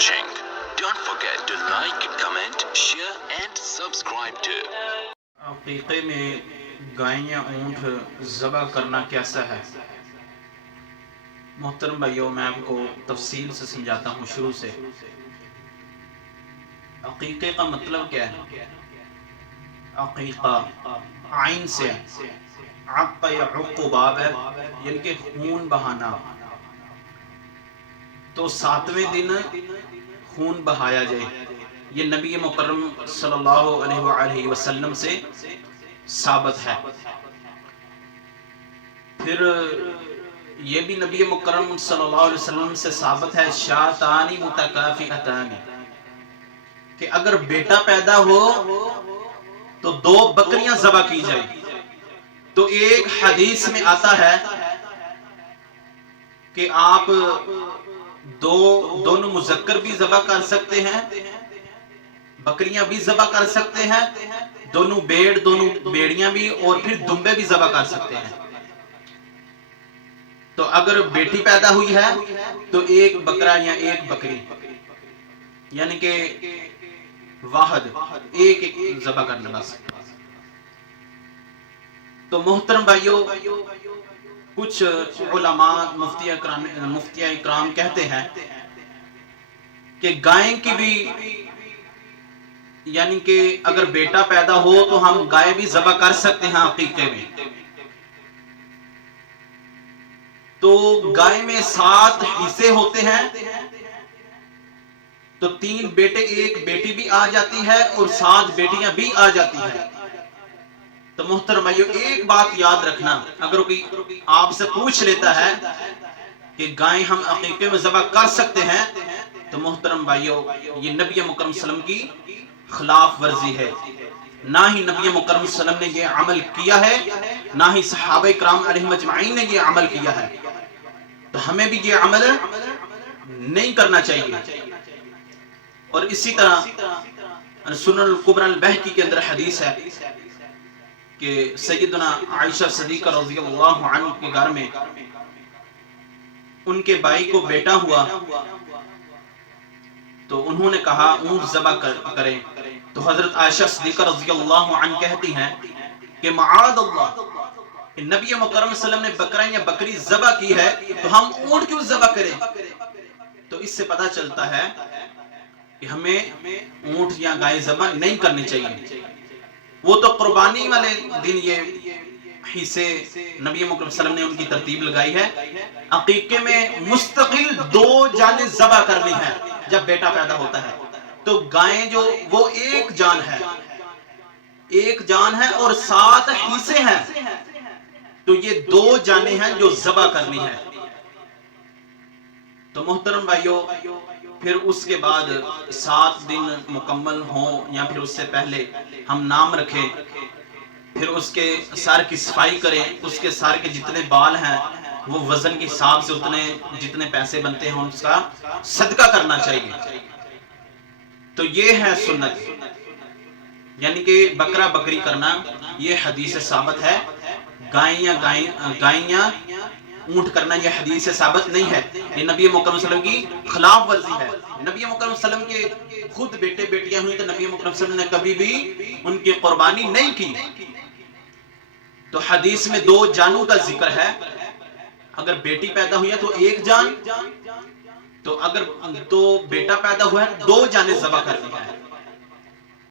watching. Don't forget to like, comment, share and subscribe to. عقیقے میں گائے یا اونٹ ذبح کرنا کیسا ہے؟ محترم بھائیوں، میں آپ کو تفصیل سے سمجھاتا ہوں شروع سے۔ عقیقے کا مطلب کیا ہے؟ عقیقہ عین سے عق یا عق باب ہے، یعنی کہ خون بہانا۔ تو 7ویں دن خون بہایا جائے، یہ نبی مکرم صلی اللہ علیہ وآلہ وسلم سے ثابت ہے۔ پھر یہ بھی نبی مکرم صلی اللہ علیہ وسلم سے ثابت ہے شاتانی متکافئتانی، کہ اگر بیٹا پیدا ہو تو 2 بکریاں ذبح کی جائیں۔ تو ایک حدیث میں آتا ہے کہ آپ دونوں مذکر بھی ذبح کر سکتے ہیں، بکریاں بھی ذبح کر سکتے ہیں، دونوں بیڑیاں بھی، اور پھر دمبے بھی ذبح کر سکتے ہیں۔ تو اگر بیٹی پیدا ہوئی ہے تو ایک بکرا یا ایک بکری، یعنی کہ واحد ایک ذبح کرنا بس۔ تو محترم بھائیوں، کچھ علماء مفتیہ اکرام کہتے ہیں کہ گائے کی بھی، یعنی کہ اگر بیٹا پیدا ہو تو ہم گائے بھی ذبح کر سکتے ہیں عقیقے میں۔ تو گائے میں 7 حصے ہوتے ہیں، تو 3 بیٹے 1 بیٹی بھی آ جاتی ہے اور 7 بیٹیاں بھی آ جاتی ہیں۔ تو محترم بھائیو، ایک بات یاد رکھنا، اگر کوئی آپ سے پوچھ لیتا ہے کہ گائیں ہم عقیقے میں ذبح کر سکتے ہیں، تو محترم بھائیو، یہ نبی مکرم صلی اللہ علیہ وسلم کی خلاف ورزی ہے۔ نہ ہی نبی مکرم صلی اللہ علیہ وسلم نے یہ عمل کیا ہے، نہ ہی صحابہ کرام علیہم اجمعین نے یہ عمل کیا ہے۔ تو ہمیں بھی یہ عمل نہیں کرنا چاہیے۔ اور اسی طرح سنن الکبری البہقی کے اندر حدیث ہے کہ سیدنا عائشہ صدیقہ رضی اللہ عنہ کے گھر میں ان کے بھائی کو بیٹا ہوا، تو انہوں نے کہا اونٹ ذبح کریں۔ تو حضرت عائشہ صدیقہ رضی اللہ عنہ کہتی ہیں کہ معاذ اللہ، کہ نبی مکرم صلی اللہ علیہ وسلم نے بکرا یا بکری ذبح کی ہے تو ہم اونٹ کیوں ذبح کریں؟ تو اس سے پتہ چلتا ہے کہ ہمیں اونٹ یا گائے ذبح نہیں کرنی چاہیے۔ وہ تو قربانی والے دن یہ حصے نبی مکرم صلی اللہ علیہ وسلم نے ان کی ترتیب لگائی ہے۔ عقیقے میں مستقل 2 جانیں ذبح کرنی ہے جب بیٹا پیدا ہوتا ہے۔ تو گائیں جو وہ ایک جان ہے اور 7 حصے ہیں، تو یہ 2 جانیں ہیں جو ذبح کرنی ہے۔ تو محترم بھائیو، پھر اس کے بعد 7 دن مکمل ہوں یا پھر اس سے پہلے ہم نام رکھیں، پھر اس کے سر کی صفائی کریں، اس کے سر کے جتنے بال ہیں وہ وزن کے حساب سے جتنے پیسے بنتے ہیں اس کا صدقہ کرنا چاہیے۔ تو یہ ہے سنت، یعنی کہ بکرا بکری کرنا، یہ حدیث سے ثابت ہے۔ گائیں یا اونٹ کرنا یہ حدیث سے ثابت نہیں ہے، یہ نبی مکرم صلی اللہ علیہ وسلم کی خلاف ورزی ہے۔ نبی مکرم صلی اللہ علیہ وسلم کے خود بیٹے بیٹیاں ہوئی تو نبی مکرم صلی اللہ علیہ وسلم نے کبھی بھی ان کی قربانی نہیں کی۔ تو حدیث میں 2 جانوں کا ذکر ہے، اگر بیٹی پیدا ہوئی ہے تو 1 جان، تو اگر بیٹا پیدا ہوا ہے 2 جانیں ذبح کرنی ہے۔